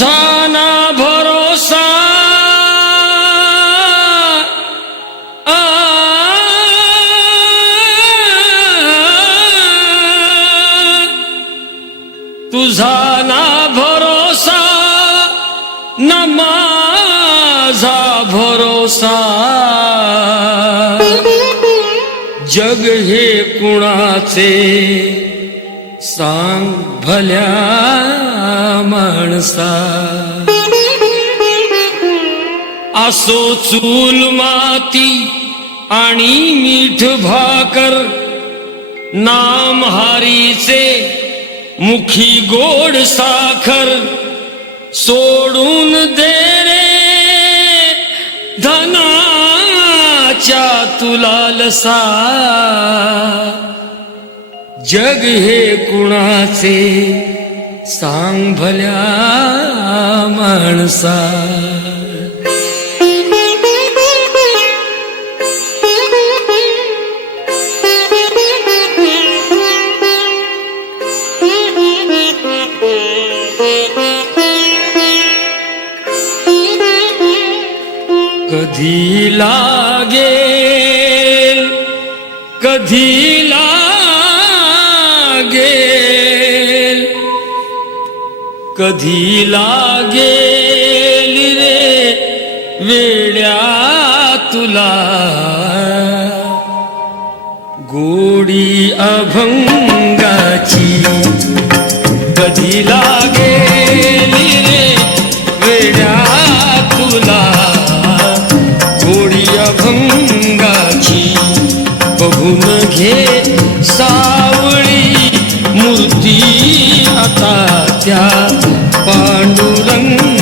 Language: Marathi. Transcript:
तुझा ना भरोसा तुझा ना भरोसा न माझा भरोसा जग हे कुणाचे सांग भल्या माणसा असो चूल माती आणि मीठ भाकर नाम हारीचे मुखी गोड साखर सोडून दे रे धनाच्या तुला लसा जग हे कुणाचे सांग भल्या माणसा कधी लागेल कधी लागेल कधी लागेल रे वेड्या तुला गोडी अभंगाची कधी लागेल रे वेड्या तुला गोडी अभंगाची बघून घे सावळी मूर्ती आता त्या पांडुरंग